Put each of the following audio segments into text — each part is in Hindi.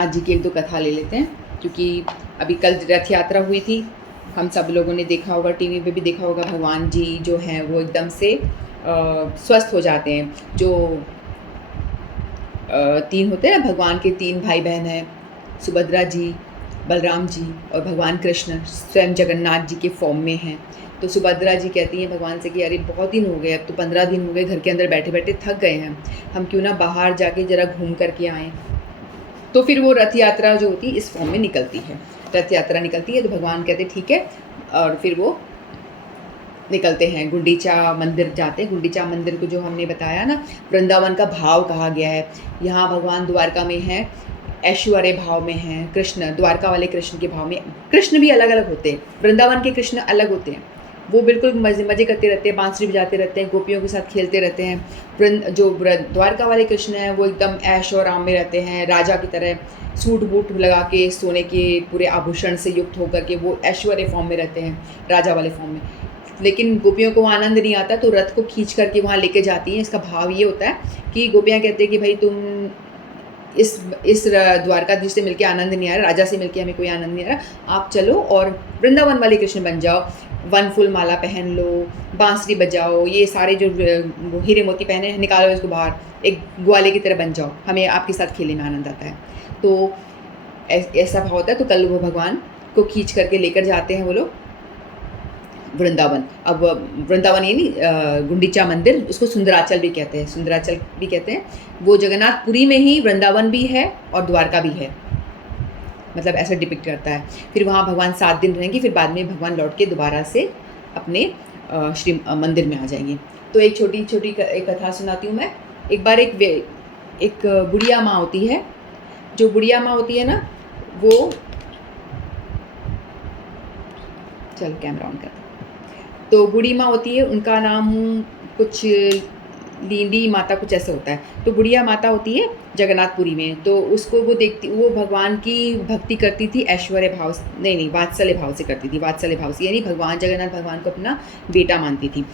आज जी की एक दो कथा ले लेते हैं, क्योंकि अभी कल रथ यात्रा हुई थी। हम सब लोगों ने देखा होगा, टीवी पे भी देखा होगा, भगवान जी जो हैं वो एकदम से स्वस्थ हो जाते हैं। जो तीन होते हैं, भगवान के तीन भाई बहन हैं, सुभद्रा जी, बलराम जी और भगवान कृष्ण स्वयं जगन्नाथ जी के फॉर्म में हैं। तो सुभद्रा जी कहती हैं भगवान से कि अरे बहुत दिन हो गए, अब तो 15 दिन हो गए घर के अंदर बैठे बैठे थक गए हैं, हम क्यों ना बाहर जाके ज़रा घूम करके आएँ। तो फिर वो रथ यात्रा जो होती है इस फॉर्म में निकलती है, रथ यात्रा निकलती है। तो भगवान कहते ठीक है, और फिर वो निकलते हैं, गुंडीचा मंदिर जाते हैं। गुंडीचा मंदिर को जो हमने बताया ना, वृंदावन का भाव कहा गया है। यहाँ भगवान द्वारका में हैं, ऐश्वर्य भाव में हैं कृष्ण, द्वारका वाले कृष्ण के भाव में। कृष्ण भी अलग अलग होते हैं, वृंदावन के कृष्ण अलग होते हैं, वो बिल्कुल मज़े करते रहते हैं, बांसुरी बजाते रहते हैं, गोपियों के साथ खेलते रहते हैं। जो द्वारका वाले कृष्ण हैं वो एकदम ऐश और आराम में रहते हैं, राजा की तरह सूट बूट लगा के, सोने के पूरे आभूषण से युक्त होकर के वो ऐश्वर्य फॉर्म में रहते हैं, राजा वाले फॉर्म में। लेकिन गोपियों को आनंद नहीं आता, तो रथ को खींच करके वहाँ लेके जाती हैं। इसका भाव ये होता है कि गोपियाँ कहते हैं कि भाई तुम इस द्वारकाधीश से मिलके आनंद नहीं आ रहा, राजा से मिलके हमें कोई आनंद नहीं आ रहा, आप चलो और वृंदावन वाले कृष्ण बन जाओ, वन फुल माला पहन लो, बांसुरी बजाओ, ये सारे जो हीरे मोती पहने हैं निकालो इसको बाहर, एक ग्वाले की तरह बन जाओ, हमें आपके साथ खेलने में आनंद आता है। तो ऐसा भाव होता है। तो कल वो भगवान को खींच करके लेकर जाते हैं वो लोग वृंदावन। अब वृंदावन ये नहीं, गुंडीचा मंदिर, उसको सुंदराचल भी कहते हैं, सुंदराचल भी कहते हैं। वो जगन्नाथपुरी में ही वृंदावन भी है और द्वारका भी है, मतलब ऐसा डिपिक्ट करता है। फिर वहाँ भगवान 7 दिन रहेंगे, फिर बाद में भगवान लौट के दोबारा से अपने श्री मंदिर में आ जाएंगे। तो एक छोटी छोटी एक कथा सुनाती हूँ मैं। एक बार एक बुढ़िया माँ होती है। जो बुढ़िया माँ होती है ना, वो चल कैमरा ऑन कर। तो बूढ़ी माँ होती है, उनका नाम कुछ लींडी माता कुछ ऐसे होता है। तो बुढ़िया माता होती है जगन्नाथपुरी में। तो उसको वो भगवान की भक्ति करती थी ऐश्वर्य भाव, नहीं वात्सल्य भाव से करती थी, वात्सल्य भाव से, यानी भगवान जगन्नाथ भगवान को अपना बेटा मानती थी।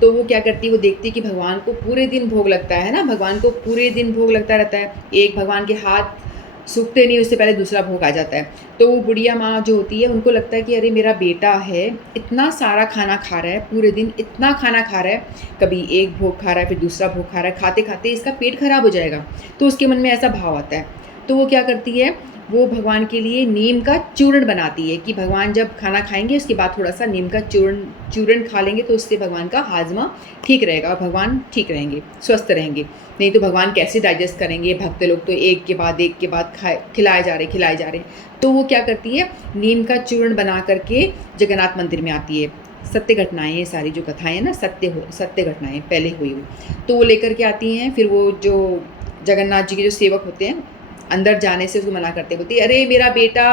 तो वो क्या करती, वो देखती कि भगवान को पूरे दिन भोग लगता है ना, भगवान को पूरे दिन भोग लगता रहता है, एक भगवान के हाथ सूखते नहीं उससे पहले दूसरा भोग आ जाता है। तो वो बुढ़िया माँ जो होती है, उनको लगता है कि अरे मेरा बेटा है, इतना सारा खाना खा रहा है, पूरे दिन इतना खाना खा रहा है, कभी एक भोग खा रहा है फिर दूसरा भोग खा रहा है, खाते खाते इसका पेट खराब हो जाएगा। तो उसके मन में ऐसा भाव आता है। तो वो क्या करती है, वो भगवान के लिए नीम का चूर्ण बनाती है कि भगवान जब खाना खाएंगे उसके बाद थोड़ा सा नीम का चूर्ण खा लेंगे तो उससे भगवान का हाजमा ठीक रहेगा और भगवान ठीक रहेंगे, स्वस्थ रहेंगे। नहीं तो भगवान कैसे डाइजेस्ट करेंगे, भक्त लोग तो एक के बाद खिलाए जा रहे। तो वो क्या करती है, नीम का चूर्ण बना करके जगन्नाथ मंदिर में आती है। सत्य घटनाएं, ये सारी जो कथाएं हैं ना, सत्य घटनाएं पहले हुई हो, तो वो लेकर के आती हैं। फिर वो जो जगन्नाथ जी के जो सेवक होते हैं, अंदर जाने से उसको मना करते, बोलती अरे मेरा बेटा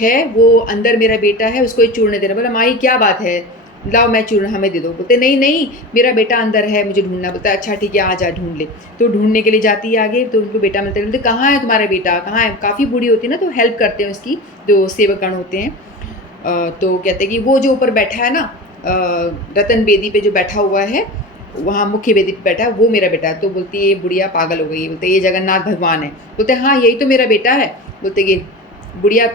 है, वो अंदर मेरा बेटा है, उसको ये चूर्ण देना। बोला माई क्या बात है, लाओ मैं चूर्ण हमें दे दो। बोलते नहीं मेरा बेटा अंदर है, मुझे ढूंढना। बोलता अच्छा ठीक है, आ जा ढूंढ ले। तो ढूंढने के लिए जाती है आगे, तो उनको बेटा मिलता है। बोलते कहाँ है तुम्हारा बेटा, कहाँ है। काफ़ी बूढ़ी होती है ना, तो हेल्प करते हैं उसकी जो सेवकगण होते हैं। तो कहते हैं कि वो जो ऊपर बैठा है ना, रतन बेदी पे जो बैठा हुआ है, वहाँ मुख्य वेदी पे बैठा है, वो मेरा बेटा है। तो बोलती है ये बुढ़िया पागल हो गई, बोलते ये जगन्नाथ भगवान है। बोलते हाँ यही तो मेरा बेटा है। बोलते ये बुढ़िया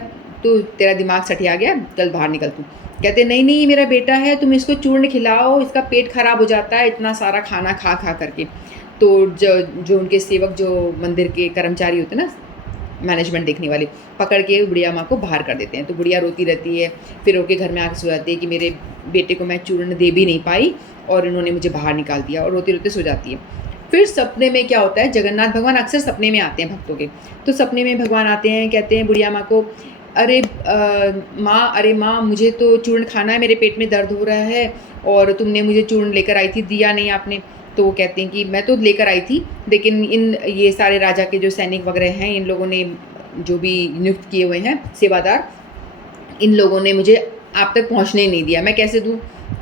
तू, तेरा दिमाग सठिया गया, चल बाहर निकल तू। कहते नहीं मेरा बेटा है, तुम इसको चूर्ण खिलाओ, इसका पेट खराब हो जाता है इतना सारा खाना खा करके। तो जो उनके सेवक, जो मंदिर के कर्मचारी होते हैं ना, मैनेजमेंट देखने वाले, पकड़ के बुढ़िया माँ को बाहर कर देते हैं। तो बुढ़िया रोती रहती है, फिर रोके घर में आकर सो जाती है कि मेरे बेटे को मैं चूर्ण दे भी नहीं पाई और इन्होंने मुझे बाहर निकाल दिया, और रोते रोते सो जाती है। फिर सपने में क्या होता है, जगन्नाथ भगवान अक्सर सपने में आते हैं भक्तों के। तो सपने में भगवान आते हैं, कहते हैं बुढ़िया माँ को अरे माँ मुझे तो चूर्ण खाना है, मेरे पेट में दर्द हो रहा है, और तुमने मुझे चूर्ण लेकर आई थी, दिया नहीं आपने। तो वो कहते हैं कि मैं तो लेकर आई थी, लेकिन ये सारे राजा के जो सैनिक वगैरह हैं, इन लोगों ने जो भी नियुक्त किए हुए हैं सेवादार, इन लोगों ने मुझे आप तक पहुंचने ही नहीं दिया। मैं कैसे दूं,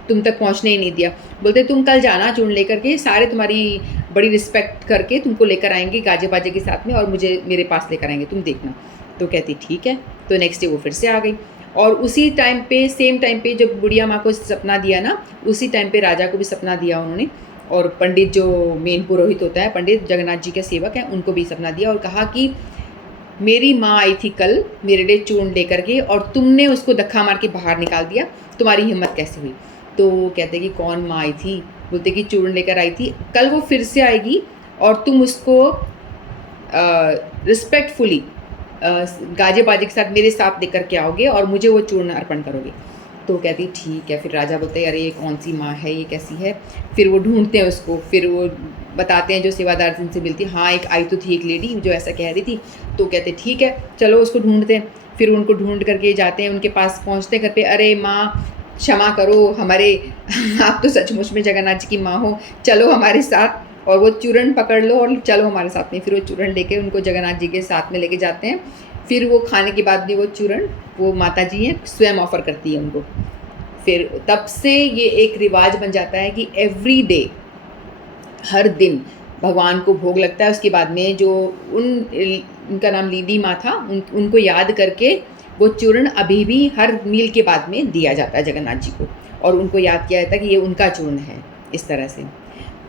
तुम तक पहुंचने ही नहीं दिया। बोलते तुम कल जाना चूर्ण लेकर के, सारे तुम्हारी बड़ी रिस्पेक्ट करके तुमको लेकर आएंगे गाजे बाजे के साथ में, और मुझे मेरे पास लेकर आएंगे, तुम देखना। तो कहती ठीक है। तो नेक्स्ट डे वो फिर से आ गई, और उसी टाइम पे, सेम टाइम पे जब बुढ़िया माँ को सपना दिया ना, उसी टाइम पे राजा को भी सपना दिया उन्होंने, और पंडित जो मेन पुरोहित होता है, पंडित जगन्नाथ जी के सेवक हैं, उनको भी सपना दिया और कहा कि मेरी माँ आई थी कल मेरे लिए चूर्ण लेकर के और तुमने उसको धक्का मार के बाहर निकाल दिया, तुम्हारी हिम्मत कैसे हुई? तो वो कहते कि कौन माँ आई थी? बोलते कि चूर्ण लेकर आई थी, कल वो फिर से आएगी और तुम उसको रिस्पेक्टफुली गाजे बाजे के साथ मेरे साथ लेकर के आओगे और मुझे वो चूर्ण अर्पण करोगे। तो कहती ठीक है। फिर राजा बोलते हैं अरे ये कौन सी माँ है, ये कैसी है? फिर वो ढूंढते हैं उसको, फिर वो बताते हैं जो सेवादार जिनसे मिलती, हाँ एक आई तो थी एक लेडी जो ऐसा कह रही थी। तो कहते ठीक है चलो उसको ढूंढते हैं। फिर उनको ढूंढ करके जाते हैं, उनके पास पहुँचते घर पे, अरे माँ क्षमा करो हमारे आप तो सचमुच में जगन्नाथ जी की माँ हो, चलो हमारे साथ और वो चूर्ण पकड़ लो और चलो हमारे साथ में। फिर वो चूर्ण लेके उनको जगन्नाथ जी के साथ में लेके जाते हैं। फिर वो खाने के बाद भी वो चूर्ण वो माता जी हैं स्वयं ऑफ़र करती है उनको। फिर तब से ये एक रिवाज बन जाता है कि एवरी डे, हर दिन भगवान को भोग लगता है। उसके बाद में जो उनका नाम लीडी माँ था, उनको याद करके वो चूर्ण अभी भी हर मील के बाद में दिया जाता है जगन्नाथ जी को, और उनको याद किया जाता है कि ये उनका चूर्ण है, इस तरह से।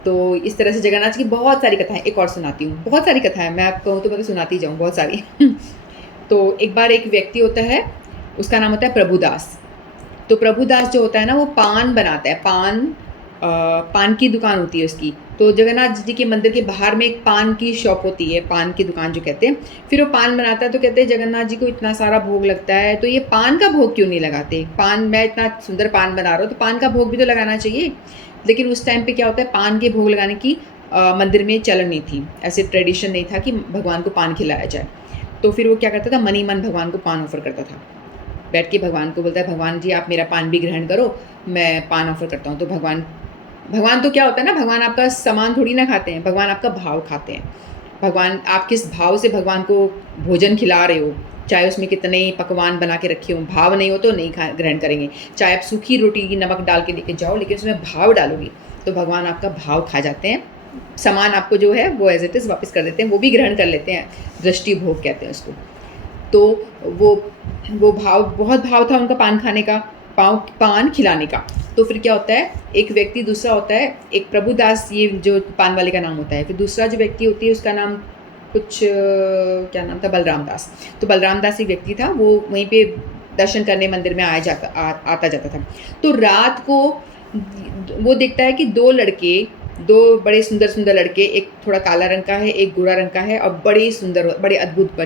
तो इस तरह से जगन्नाथ जी की बहुत सारी कथाएँ, एक और सुनाती हूँ, बहुत सारी कथाएँ, मैं आप कहूँ तो मैं तो सुनाती जाऊँ बहुत सारी। तो एक बार एक व्यक्ति होता है, उसका नाम होता है प्रभुदास। तो प्रभुदास जो होता है ना, वो पान बनाता है, पान की दुकान होती है उसकी। तो जगन्नाथ जी के मंदिर के बाहर में एक पान की शॉप होती है, पान की दुकान जो कहते हैं। फिर वो पान बनाता है, तो कहते हैं जगन्नाथ जी को इतना सारा भोग लगता है, तो ये पान का भोग क्यों नहीं लगाते? पान, मैं इतना सुंदर पान बना रहा हूँ तो पान का भोग भी तो लगाना चाहिए। लेकिन उस टाइम पे क्या होता है, पान के भोग लगाने की मंदिर में चलन नहीं थी, ऐसे ट्रेडिशन नहीं था कि भगवान को पान खिलाया जाए। तो फिर वो क्या करता था, मन ही मन भगवान को पान ऑफ़र करता था। बैठ के भगवान को बोलता है, भगवान जी आप मेरा पान भी ग्रहण करो, मैं पान ऑफ़र करता हूँ। तो भगवान तो क्या होता है ना, भगवान आपका सामान थोड़ी ना खाते हैं, भगवान आपका भाव खाते हैं। भगवान, आप किस भाव से भगवान को भोजन खिला रहे हो, चाहे उसमें कितने पकवान बना के रखे हों, भाव नहीं हो तो नहीं ग्रहण करेंगे। चाहे आप सूखी रोटी की नमक डाल के लेके जाओ, लेकिन उसमें भाव डालोगी तो भगवान आपका भाव खा जाते हैं। सामान आपको जो है वो एज इट इज़ वापस कर देते हैं, वो भी ग्रहण कर लेते हैं, दृष्टि भोग कहते हैं उसको। तो वो भाव, बहुत भाव था उनका पान खाने का, पान खिलाने का। तो फिर क्या होता है, एक व्यक्ति दूसरा होता है, एक प्रभुदास ये जो पान वाले का नाम होता है, फिर दूसरा जो व्यक्ति होती है उसका नाम कुछ क्या नाम था, बलराम दास। तो बलराम दास एक व्यक्ति था, वो वहीं पे दर्शन करने मंदिर में आता जाता था। तो रात को वो देखता है कि दो बड़े सुंदर सुंदर लड़के, एक थोड़ा काला रंग का है, एक गोरा रंग का है, और बड़े सुंदर, बड़े अद्भुत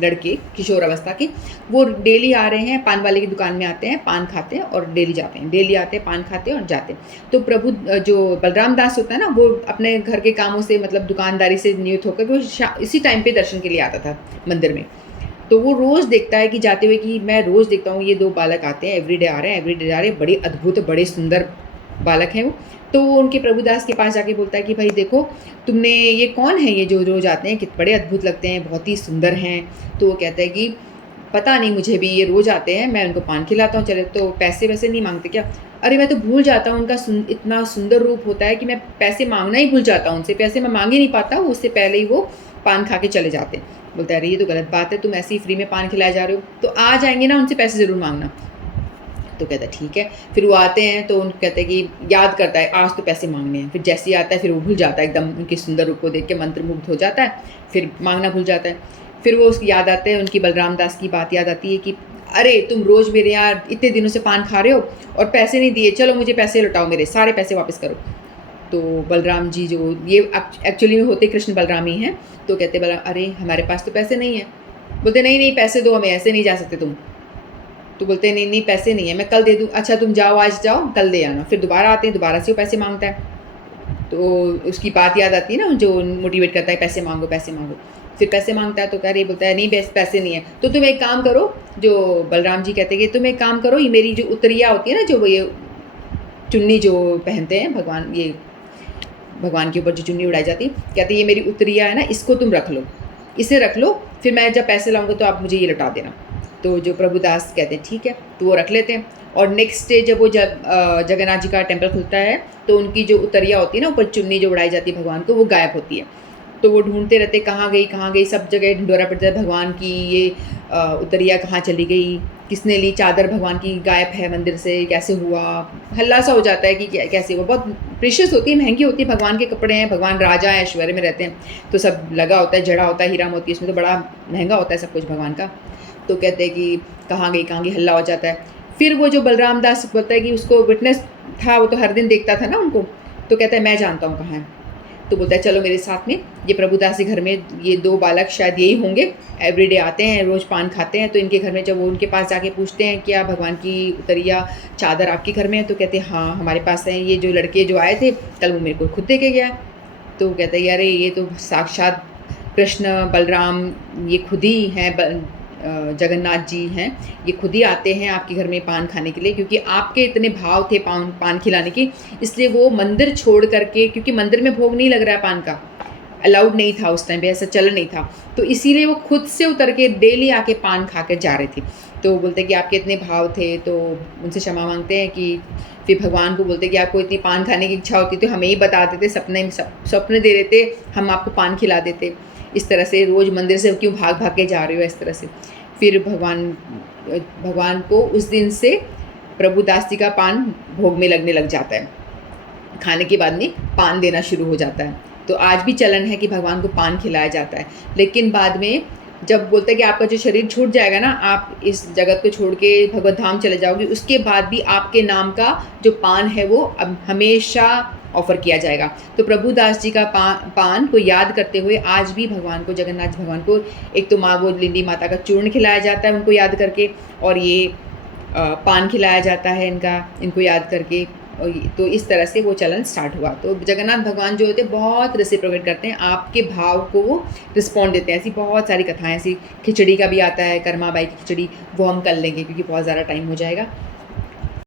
लड़के किशोर अवस्था के, वो डेली आ रहे हैं, पान वाले की दुकान में आते हैं, पान खाते हैं और डेली जाते हैं, डेली आते हैं, पान खाते हैं और जाते हैं। तो जो बलराम दास होता है ना, वो अपने घर के कामों से, मतलब दुकानदारी से नियुक्त होकर वो इसी टाइम पे दर्शन के लिए आता था मंदिर में। तो वो रोज़ देखता है कि जाते हुए कि मैं रोज़ देखता हूँ ये दो बालक आते हैं, एवरीडे आ रहे हैं, एवरीडे जा रहे हैं, बड़े अद्भुत, बड़े सुंदर बालक हैं वो। तो वो उनके प्रभुदास के पास जाके बोलता है कि भाई देखो, तुमने, ये कौन है ये जो रोज़ आते हैं, कितने बड़े अद्भुत लगते हैं, बहुत ही सुंदर हैं। तो वो कहता है कि पता नहीं, मुझे भी, ये रोज़ आते हैं, मैं उनको पान खिलाता हूँ, चले, तो पैसे वैसे नहीं मांगते क्या? अरे मैं तो भूल जाता हूँ, उनका इतना सुंदर रूप होता है कि मैं पैसे मांगना ही भूल जाता हूँ उनसे, पैसे मैं मांग ही नहीं पाता, उससे पहले ही वो पान खा के चले जाते हैं। बोलता है अरे ये तो गलत बात है, तुम ऐसे ही फ्री में पान खिलाए जा रहे हो, तो आ जाएंगे ना उनसे पैसे ज़रूर मांगना। तो कहता है ठीक है। फिर वो आते हैं तो उन कहते हैं कि याद करता है आज तो पैसे मांगने हैं, फिर जैसे ही आता है फिर वो भूल जाता है, एकदम उनके सुंदर रूप को देख के मंत्रमुग्ध हो जाता है, फिर मांगना भूल जाता है। फिर वो उसकी याद आते हैं, उनकी बलराम दास की बात याद आती है कि अरे तुम रोज़ मेरे यहाँ इतने दिनों से पान खा रहे हो और पैसे नहीं दिए, चलो मुझे पैसे लौटाओ, मेरे सारे पैसे वापस करो। तो बलराम जी, जो ये एक्चुअली में होते कृष्ण बलराम ही हैं, तो कहते बलराम, अरे हमारे पास तो पैसे नहीं है। बोलते नहीं नहीं, पैसे दो हमें, ऐसे नहीं जा सकते तुम। तो बोलते हैं नहीं नहीं, पैसे नहीं है, मैं कल दे दूँ। अच्छा तुम जाओ, आज जाओ, कल दे आना। फिर दोबारा आते हैं, दोबारा से वो पैसे मांगता है। तो उसकी बात याद आती है ना, जो मोटिवेट करता है, पैसे मांगो पैसे मांगो। फिर पैसे मांगता है तो कह रही, बोलता है नहीं पैसे नहीं है। तो तुम एक काम करो, जो बलराम जी कहते हैं कि तुम एक काम करो, ये मेरी जो उत्तरिया होती है ना, जो ये चुन्नी जो पहनते हैं भगवान, ये भगवान के ऊपर जो चुन्नी उड़ाई जाती है, कहते हैं ये मेरी उत्तरिया है ना, इसको तुम रख लो, इसे रख लो, फिर मैं जब पैसे लाऊंगा तो आप मुझे ये लौटा देना। तो जो प्रभुदास कहते हैं ठीक है, तो वो रख लेते हैं। और नेक्स्ट डे जब वो जगन्नाथ जी का टेम्पल खुलता है, तो उनकी जो उत्तरिया होती है ना, ऊपर चुन्नी जो उड़ाई जाती है भगवान को, वो गायब होती है। तो वो ढूंढते रहते, कहाँ गई, सब जगह ढिंडोरा पड़ता है भगवान की ये उत्तरिया कहाँ चली गई। किसने ली चादर भगवान की गायब है मंदिर से, कैसे हुआ, हल्ला सा हो जाता है कि कैसे हुआ। बहुत प्रेशियस होती है, महंगी होती है, भगवान के कपड़े हैं, भगवान राजा हैं, ऐश्वर्य में रहते हैं, तो सब लगा होता है, जड़ा होता है, हीरा मोती, इसमें तो बड़ा महंगा होता है सब कुछ भगवान का। तो कहते हैं कि कहाँ गई, हल्ला हो जाता है। फिर वो जो बलराम दास बोलता है कि उसको विटनेस था, वो तो हर दिन देखता था ना उनको, तो कहता है मैं जानता हूँ कहाँ है। तो बोलता है चलो मेरे साथ में, ये प्रभुदास के घर में ये 2 बालक शायद यही होंगे, एवरीडे आते हैं, रोज़ पान खाते हैं। तो इनके घर में जब वो उनके पास जाके पूछते हैं क्या भगवान की उतरिया चादर आपके घर में है, तो कहते हैं हाँ हमारे पास है, ये जो लड़के जो आए थे कल वो मेरे को खुद दे के गया। तो कहते हैं अरे ये तो साक्षात कृष्ण बलराम ये खुद ही हैं, जगन्नाथ जी हैं, ये खुद ही आते हैं आपके घर में पान खाने के लिए, क्योंकि आपके इतने भाव थे पान खिलाने के, इसलिए वो मंदिर छोड़ करके, क्योंकि मंदिर में भोग नहीं लग रहा है पान का, अलाउड नहीं था उस टाइम पे, ऐसा चलन नहीं था, तो इसीलिए वो खुद से उतर के डेली आके पान खा कर जा रहे थे। तो बोलते कि आपके इतने भाव थे, तो उनसे क्षमा मांगते हैं कि फिर भगवान को बोलते कि आपको इतनी पान खाने की इच्छा होती तो हमें ही बता देते, सपने दे देते, हम आपको पान खिला देते। इस तरह से रोज़ मंदिर से क्यों भाग भाग के जा रहे हो इस तरह से। फिर भगवान को उस दिन से प्रभुदास जी का पान भोग में लगने लग जाता है, खाने के बाद में पान देना शुरू हो जाता है। तो आज भी चलन है कि भगवान को पान खिलाया जाता है। लेकिन बाद में जब बोलते हैं कि आपका जो शरीर छूट जाएगा ना, आप इस जगत को छोड़ के भगवत धाम चले जाओगे, उसके बाद भी आपके नाम का जो पान है वो अब हमेशा ऑफ़र किया जाएगा। तो प्रभुदास जी का पान को याद करते हुए आज भी भगवान को, जगन्नाथ भगवान को, एक तो माँ वो लिंडी माता का चूर्ण खिलाया जाता है उनको याद करके, और ये पान खिलाया जाता है इनको याद करके। तो इस तरह से वो चलन स्टार्ट हुआ। तो जगन्नाथ भगवान जो होते हैं बहुत रेसिप्रोकेट करते हैं, आपके भाव को वो रिस्पॉन्ड देते हैं। ऐसी बहुत सारी कथाएँ, ऐसी खिचड़ी का भी आता है, कर्माबाई की खिचड़ी, वो हम कर लेंगे क्योंकि बहुत ज़्यादा टाइम हो जाएगा।